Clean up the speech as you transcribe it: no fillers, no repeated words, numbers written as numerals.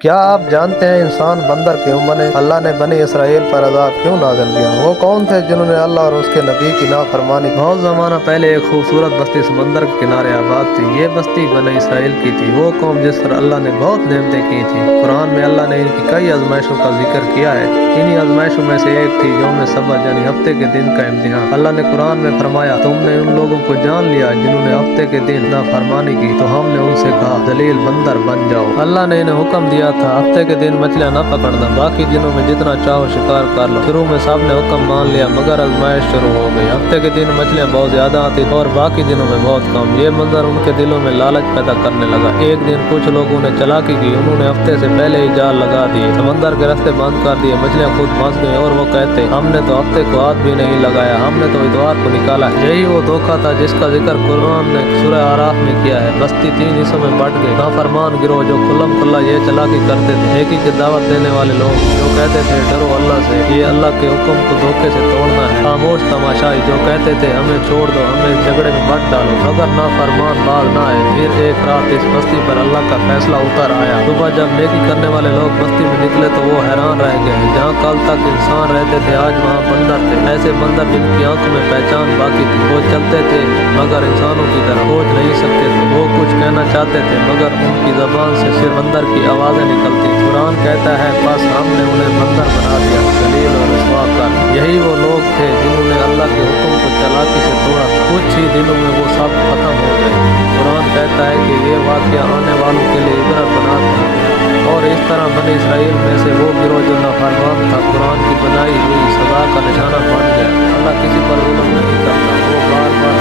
क्या आप जानते हैं इंसान बंदर क्यों बने? अल्लाह ने बनी इसराइल पर अज़ाब क्यों नाज़िल किया? वो कौन थे जिन्होंने अल्लाह और उसके नबी की नाफरमानी? बहुत ज़माना पहले एक खूबसूरत बस्ती समंदर के किनारे आबाद थी। ये बस्ती बनी इसराइल की थी, वो कौम जिस पर अल्लाह ने बहुत नेमतें की थी। कुरान में अल्लाह ने इनकी कई आजमाइशों का जिक्र किया है। इन्हीं आजमाइशों में से एक थी यौम सब्त यानी हफ्ते के दिन का इम्तिहान। अल्लाह ने कुरान में फरमाया, तुमने उन लोगों को जान लिया जिन्होंने हफ्ते के दिन नाफरमानी की, तो हमने उनसे कहा जलील बंदर बन जाओ। अल्लाह ने इन्हें हुक्म दिया था हफ्ते के दिन मछलियां न पकड़ना, बाकी दिनों में जितना चाहो शिकार कर लो। शुरू में सब ने हुक्म मान लिया मगर आजमाइश शुरू हो गई। हफ्ते के दिन मछलियां बहुत ज्यादा आती और बाकी दिनों में बहुत कम। ये मंजर उनके दिलों में लालच पैदा करने लगा। एक दिन कुछ लोगों ने चालाकी की, उन्होंने हफ्ते से पहले ही जाल लगा दिए, समंदर के रास्ते बंद कर दिए। मछलियां खुद फंस गई और वो कहते हमने तो हफ्ते को हाथ भी नहीं लगाया, हमने तो इतवार को निकाला। यही वो धोखा था जिसका जिक्र कुरान ने सूरह आराफ में किया है। बस्ती 3 हिस्सों में बट गई। नाफरमान गिरोह जो खुल्लम खुल्ला ये चालाकी करते थे, नेकी की दावत देने वाले लोग जो कहते थे डरो अल्लाह से, ये अल्लाह के हुक्म को धोखे से तोड़ना है। खामोश तमाशाई जो कहते थे हमें छोड़ दो, हमें इस झगड़े में मत डालो, मगर नाफरमान बाज ना आए। फिर एक रात इस बस्ती पर अल्लाह का फैसला उतर आया। सुबह जब नेकी करने वाले लोग बस्ती में निकले तो वो हैरान रह गए। जहाँ कल तक इंसान रहते थे आज वहाँ बंदर थे। ऐसे बंदर जिनकी आंखों में पहचान बाकी थी। वो चलते थे मगर इंसानों की तरह सोच नहीं सकते थे। वो कुछ कहना चाहते थे मगर उनकी जबान से सिर्फ बंदर की आवाजें निकलती। कुरान कहता है बस हमने उन्हें बंदर बना दिया, जलील और रुसवा कर। यही वो लोग थे जिन्होंने अल्लाह के हुक्म को चालाकी से तोड़ा था। कुछ ही दिनों में वो सब खत्म हो गए। कुरान कहता है कि ये वाकया आने वालों के लिए इबरत बना था। और इस तरह बनी इसराइल में से वो गिरोह जो नाफरमान था कुरान की बनाई हुई सजा का निशाना बन गया। अल्लाह किसी पर जुल्म नहीं करता, वो बार बार